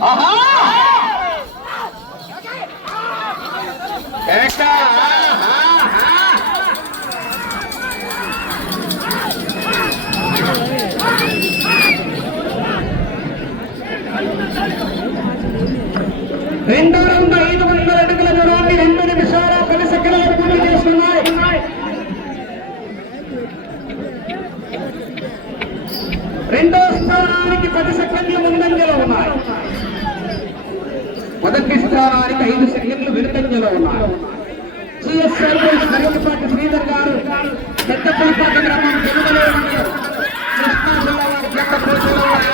ఆహా! కేక! ఆహా! రెండో రౌండ్ ఐదు వందల అడుగుల దూరాన్ని రెండు నిమిషాల పది సెకండ్ల పూర్తి చేస్తున్నాయి రెండో స్థానానికి సెకండ్లు ముందంజలో ఉన్నాయి. మొదటి స్థానానికి ఐదు సెకండ్లు వెనుకంజలో ఉన్నాయి. సిఎస్ఆర్ కరికపాటి శ్రీధర్ గారు పెద్దపల్లిపాటి గ్రామం తెలుగులో ఉన్నారు కృష్ణా జిల్లా వారి జట్ట పోటీలో ఉన్నాయి.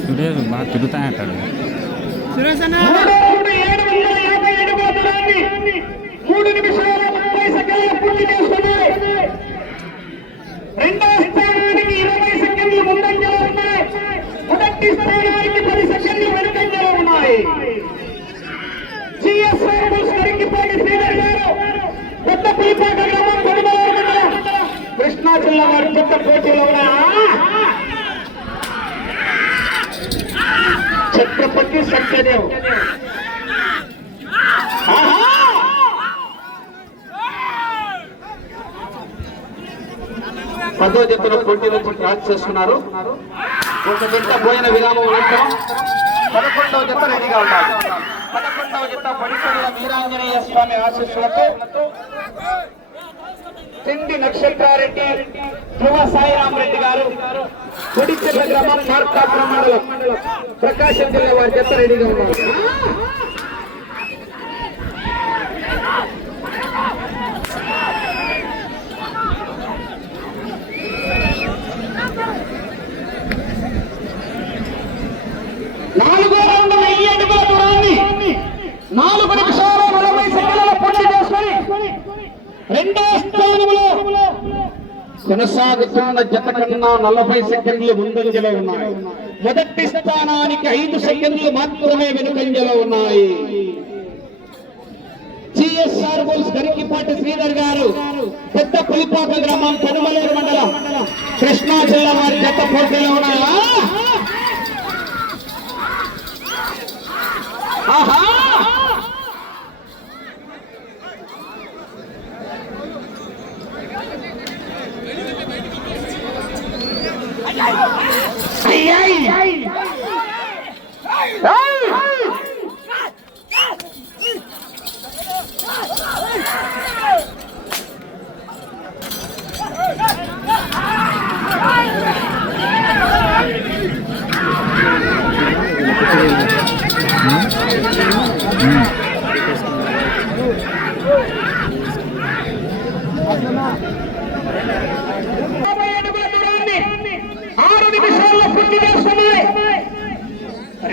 సురేష్ బాగా తిరుగుతా అంటాడు మూడో రౌండ్ ఏడు వందల యాభై అడుగుల దూరాన్ని మూడు నిమిషాల ముప్పై సెకండ్ల పూర్తి చేస్తున్నాయి రెండో స్థానానికి ఇరవై సెకండ్లు ముందంజలో ఉన్నాయి మొదటి స్థానానికి పది సెకండ్లు వెనుకంజలో ఉన్నాయి సిఎస్ఆర్ బస్ కరికిపాటి శ్రీధర్ గారు కొత్త పులిపాట గ్రామం కొనుగోలు మండలం కృష్ణా జిల్లా పోటీలో ఉన్నా ఛత్రపతి సత్యదేవ్ పదో జట్టులో పోటీలో క్రాస్ చేస్తున్నారు. ఒక జట్ట పోయిన విరామం అనంతరం పదకొండవ జట్ట రెడీగా ఉండాలి. పదకొండవ జట్ట పడిపోయిన వీరాంజనేయ స్వామి ఆశీస్సులతో తిండి నక్షత్రారెడ్డి ధ్రువ సాయిరామ్ రెడ్డి గారు. గుడిచెర్ల గ్రామం మార్కాపురం మండలం ప్రకాశం జిల్లా వారి చెత్త రెడీగా ఉన్నారు. నాలుగో రౌండ్ వెయ్యి అడుగుల దూరాన్ని. నాలుగు నలభై సెకండ్ల పూర్తి చేసుకొని రెండో కొనసాగుతున్న జత కన్నా నలభై సెకండ్లు ముందంజలో ఉన్నాయి. మొదటి స్థానానికి ఐదు సెకండ్లు మాత్రమే వెనుకంజలో ఉన్నాయి. సిఎస్ఆర్ బోల్స్ గరికిపాటి శ్రీధర్ గారు పెద్ద పులిపాక గ్రామం కనుమలేరు మండలం కృష్ణా జిల్లా వారి జత పోటీలో ఉన్నాయా? ఆహా అయ్యాయి యాభై అడుగుల దూరాన్ని ఆరు నిమిషాల్లో పూర్తి చేస్తున్నాయి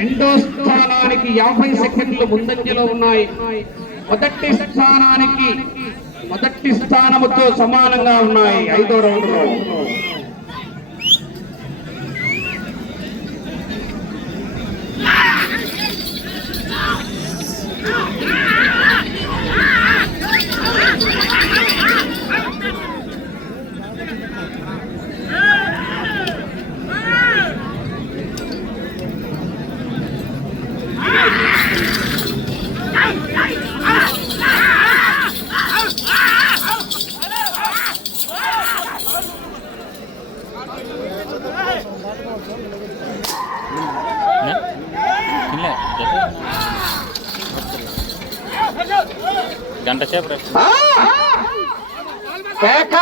రెండో స్థానానికి యాభై సెకండ్లు ముందంజలో ఉన్నాయి. మొదటి స్థానానికి మొదటి స్థానముతో సమానంగా ఉన్నాయి. ఐదో రౌండ్లో. గంట సేపు రేపు కేక!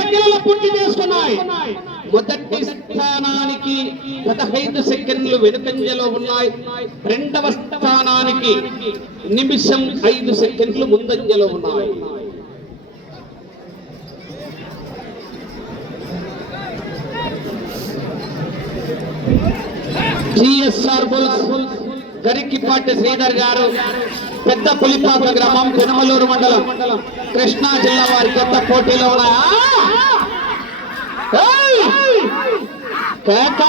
సెకండ్ల పూర్తి చేసుకున్నాయి మొదటి స్థానానికి పదహైదు సెకండ్లు వెనుకంజలో ఉన్నాయి. రెండవ స్థానానికి నిమిషం ఐదు సెకండ్లు ముందంజలో ఉన్నాయి. జిఎస్ఆర్ బుల్స్ గరికిపాటి శ్రీధర్ గారు పెద్ద పులిపాక గ్రామం పెనమలూరు మండలం కృష్ణా జిల్లా వారి కొత్త పోటీలో ఉన్నాయా. 됐다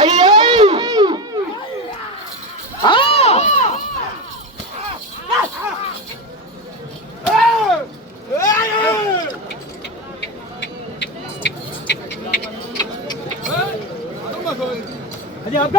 아이아이 앞에!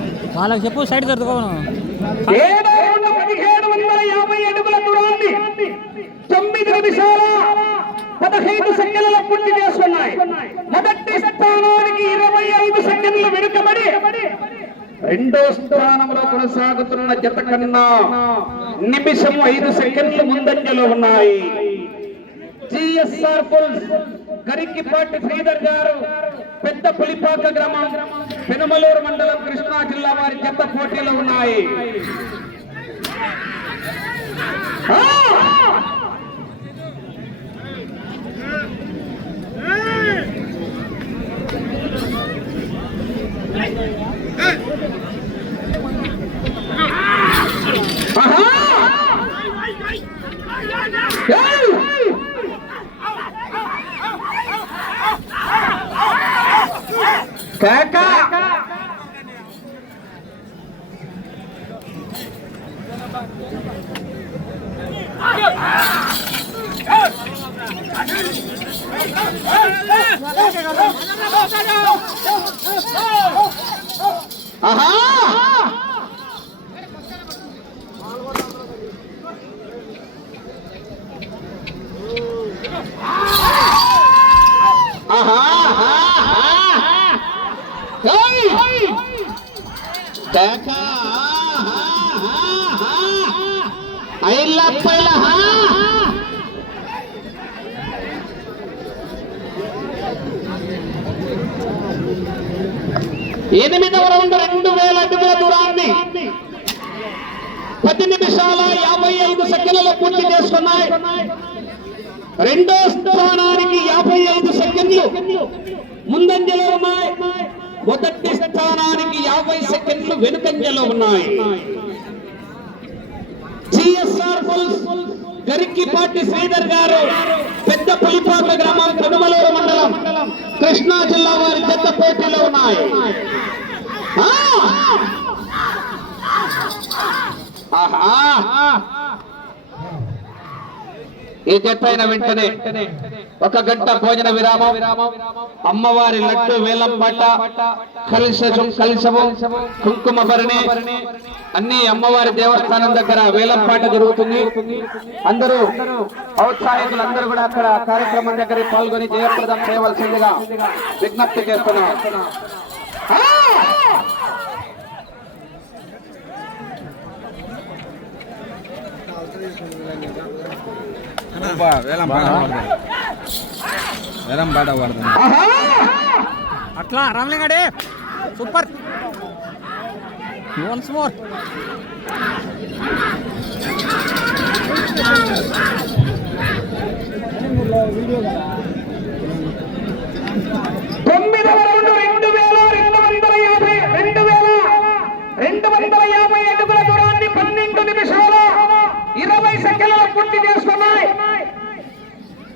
వాళ్ళకి చెప్పు సైడ్ దొరుకుతాను ఏడో రౌండ్ పదిహేడు వందల యాభై అడుగుల దూరాన్ని తొమ్మిది నిమిషాల పదహైదు సెకండ్ల పూర్తి చేసుకున్నాయి. మొదటి స్థానానికి ఇరవై ఐదు సెకండ్లు వెనుకబడి రెండో స్థానంలో కొనసాగుతున్న జత కన్నా నిమిషం ఐదు సెకండ్లు ముందంజలో ఉన్నాయి. జిఎస్ఆర్ పుల్స్ గరికిపాటి శ్రీధర్ గారు పెద్ద పులిపాక గ్రామం పెనమలూరు మండలం కృష్ణా జిల్లా వారి చెత్త పోటీలో ఉన్నాయి ఆ! ఆహా! ఏయ్! కేక ఆహా! ఆహా! ఎనిమిదవ రౌండ్ రెండు వేల అడుగుల దూరాన్ని పది నిమిషాల యాభై ఐదు సెకండ్లలో పూర్తి చేసుకున్నాయి. రెండో స్థానానికి యాభై ఐదు సెకండ్లు ముందంజలో ఉన్నాయి. మొదటి స్థానానికి యాభై సెకండ్లు వెనుకంజలో ఉన్నాయి. జిఎస్ఆర్ పుల్స్ గరిక్కిపాటి శ్రీధర్ గారు పెద్ద పులిపాక గ్రామం కనుమలూరు మండలం కృష్ణా జిల్లా వారి పెద్ద పోటీలో ఉన్నాయి ఆ! ఆహా ఈ జట్టు అయిన వెంటనే ఒక గంట భోజన విరామం. అమ్మవారి లడ్డు వేలం పట్ట కలిసము కలిసము కుంకుమ భరణి అన్ని అమ్మవారి దేవస్థానం దగ్గర వేలం పాట జరుగుతుంది. అందరూ ఔత్సాహికులు అందరూ కూడా అక్కడ కార్యక్రమం దగ్గర పాల్గొని జయప్రదం చేయవలసిందిగా విజ్ఞప్తి చేస్తున్నాం. ఆ! వేలం పాట వేలం పాట పడుతుంది ఆహా! అట్లా రామ్లింగాడే. సూపర్. వన్స్ మోర్ తొమ్మిదవ రౌండ్ రెండు వేల రెండు వందల యాభై రెండు వేల రెండు వందల యాభై అడుగుల దూరాన్ని పన్నెండు నిమిషాల ఇరవై సెకండ్ల పూర్తి చేసుకున్నాయి.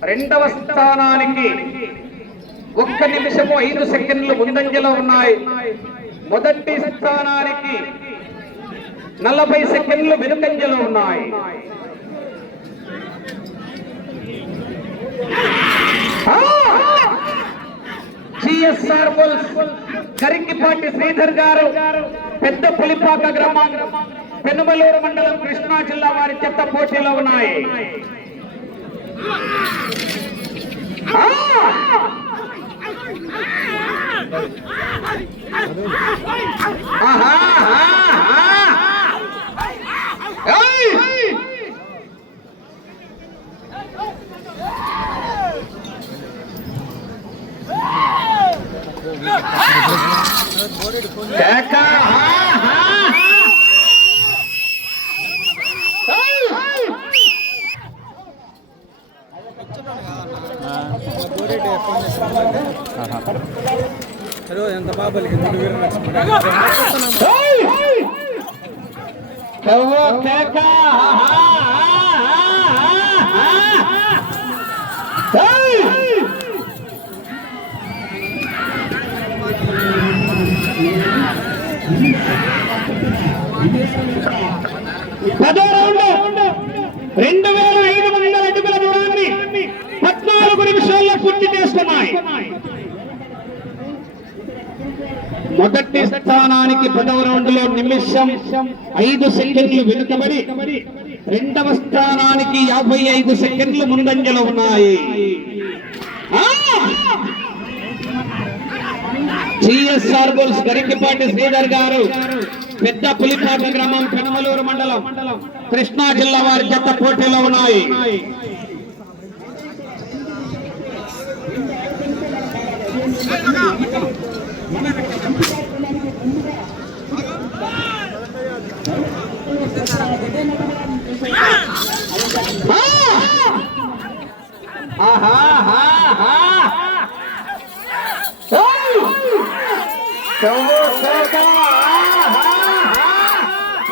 రెండవ స్థానానికి ఒక్క నిమిషము ఐదు సెకండ్లు ముందంజలో ఉన్నాయి. మొదటి స్థానానికి నలభై సెకండ్లు వెనుకంజలో ఉన్నాయి. జిఎస్ఆర్ కరింగిపాటి శ్రీధర్ గారు పెద్ద పులిపాక గ్రామం పెనుమలూరు మండలం కృష్ణా జిల్లా వారి చెత్త పోటీలో ఉన్నాయి. ఆ! ఆహా, ఆహా, ఆహా. ఏయ్! కేక, ఆహా, ఆహా. ఏయ్! ఎంత బాగా పలికింది వీర లక్ష్మణ కవ్వో కేక, ఆహా, ఆహా, ఆహా. ఏయ్! పదో రౌండ్! రెండు వేల ఐదు వందల అడుగుల దూరాన్ని పద్నాలుగు నిమిషాల్లో పూర్తి చేసుకున్నాయి మొదటి స్థానానికి పదవ రౌండ్లో నిమిషం ఐదు సెకండ్లు వెనుకబడి రెండవ స్థానానికి యాభై ఐదు సెకండ్లు ముందంజలో ఉన్నాయి. జిఎస్ఆర్ బుల్స్ గరికిపాటి శ్రీధర్ గారు పెద్ద పులిపాక గ్రామం పెనమలూరు మండలం కృష్ణా జిల్లా వారి జత పోటీలో ఉన్నాయి.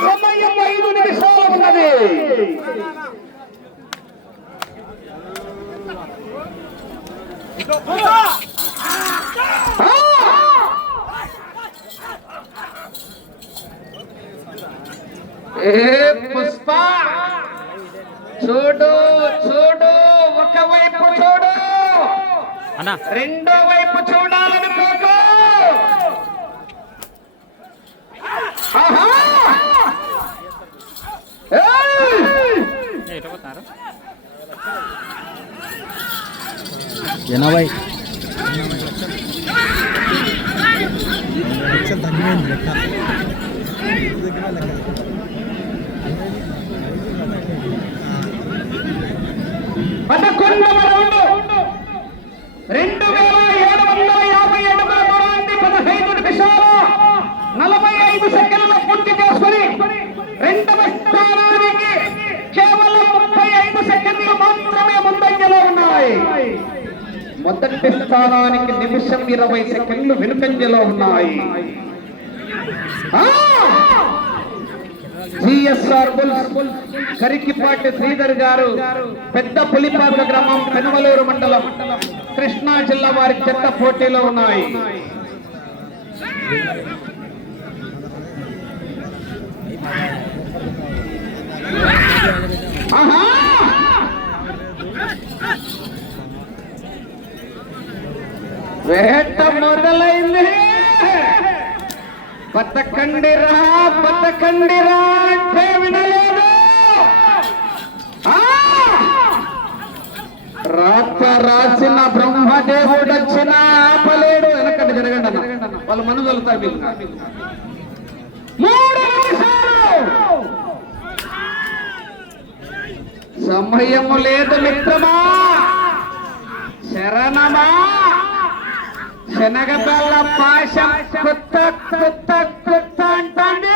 సమయం ఐదు నిమిషాలు ఉన్నది ఏ పుష్ప? చూడు చూడు ఒకవైపు చూడు. అన్నా. రెండో వైపు చూడాలని కోకు. ఆహా! ఏయ్! ఎట్లా పోతున్నారు ఎనభై. లక్షలు తగ్గిపోయింది లెక్క దగ్గర లెక్క. పదకొండవ రౌండ్. రెండు వేల ఏడు వందల యాభై అడుగుల దూరాన్ని పదహైదు నిమిషాలు నలభై ఐదు సెకండ్లు పూర్తి చేసుకుని రెండవ స్థానానికి కేవలం ముప్పై ఐదు సెకండ్లు మాత్రమే ముందంజలో ఉన్నాయి. మొదటి స్థానానికి నిమిషం ఇరవై సెకండ్లు వెనుకంజలో ఉన్నాయి. ఆ! జిఎస్ఆర్ బుల్స్ కరికిపాటి శ్రీధర్ గారు పెద్ద పులిపాక గ్రామం పెనమలూరు మండలం కృష్ణా జిల్లా వారి చెత్త పోటీలో ఉన్నాయి వేట మొదలైంది బతకండిరా బతకండిరా అంటే వినలేదు. రాత రాసిన బ్రహ్మదేవుడు వచ్చిన ఆపలేడు. వెనకండి జరగండి అన్న. వాళ్ళు మనం చదువుతారు మీరు. మూడు సమయము లేదు మిత్రమా. శరణమా. శనగబెల్ల పాశం కొత్త కొత్త కొత్త అంటుంది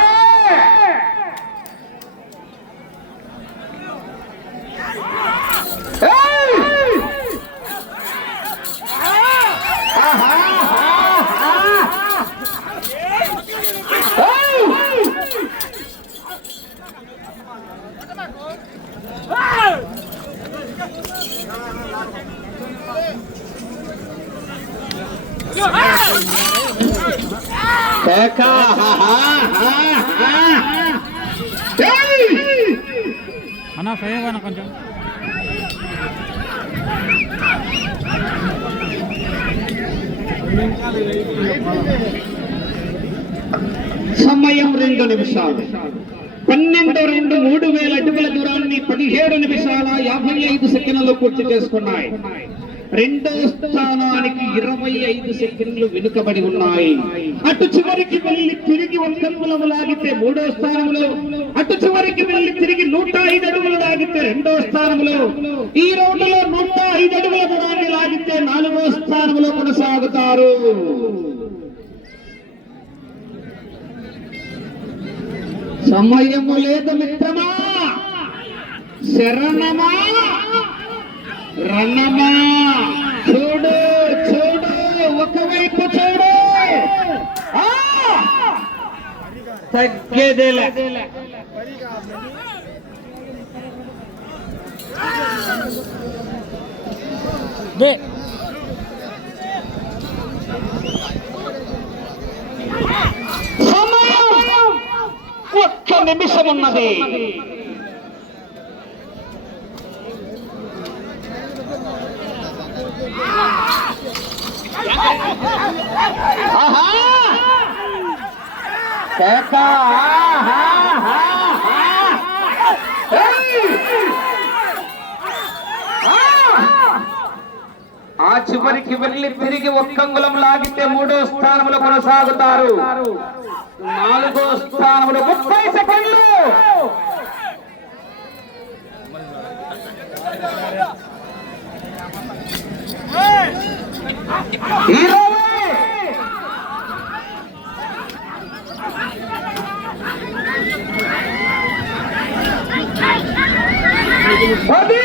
అన్న సైవ్ కొంచెం? సమయం రెండు నిమిషాలు. పన్నెండు రెండు మూడు వేల అడుగుల దూరాన్ని పదిహేడు నిమిషాల యాభై ఐదు సెకండ్లు పూర్తి చేసుకున్నాయి. రెండో స్థానానికి ఇరవై ఐదు సెకండ్లు వెనుకబడి ఉన్నాయి. అటు చివరికి వెళ్ళి తిరిగి ఒక్కరులు లాగితే మూడో స్థానంలో అటు చివరికి వెళ్ళి తిరిగి నూట ఐదు అడుగులు లాగితే రెండో స్థానంలో ఈ రౌండ్లో నూట ఐదు అడుగుల దూరాన్ని లాగితే నాలుగో స్థానంలో కొనసాగుతారు. సమయము లేదు మిత్రమా శరణమా రణమా? తగ్గేదేలే దే సమయం ఒక్క నిమిషం ఉన్నది ఆహా! ఆ! చివరికి వెళ్ళి తిరిగి ఒక్కంగులం లాగితే మూడో స్థానంలో కొనసాగుతారు నాలుగో స్థానంలో ముప్పై సెకండ్లు ఇరవై పది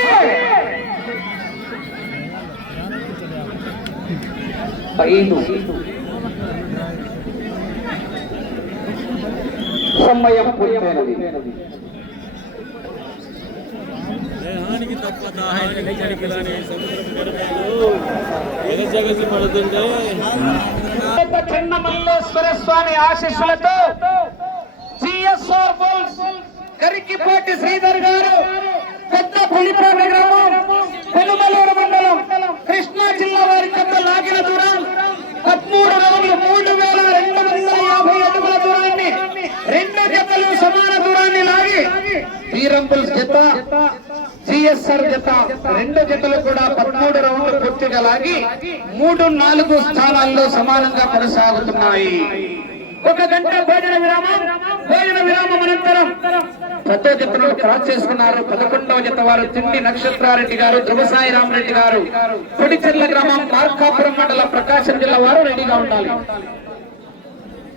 ఐదు సమయం పూర్తయినది దేహానికి తప్ప దాహానికి చడికిలాని సముద్రం గడపలు ఎగజగసి పడుతుంటే చిన్న మల్లేశ్వర స్వామి ఆశీస్సులతో సిఎస్ఆర్ బుల్స్ కరికిపాటి శ్రీధర్ గారు పెద్ద గ్రామం కొనుమలూరు మండలం కృష్ణా జిల్లా వారి పెద్ద లాగిన దూరం పదమూడు రౌండ్లు మూడు వేల రెండు వందల యాభై అడుగుల దూరాన్ని రెండు జతలు సమాన దూరాన్ని లాగి వీరం జత సిఎస్ఆర్ జత రెండు జతలు కూడా పదమూడు రౌండ్లు పూర్తిగా లాగి మూడు నాలుగు స్థానాల్లో సమానంగా కొనసాగుతున్నాయి. ఒక గంట భోజన విరామం భోజన విరామం అనంతరం పెద్ద జతను క్రాస్ చేసుకున్నారు. పదకొండవ జత వారు తిండి నక్షత్రారెడ్డి గారు ధ్రువసాయి రామరెడ్డి గారు. పొడిచెర్ల గ్రామం మార్కాపురం మండలం ప్రకాశం జిల్లా వారు రెడీగా ఉండాలి.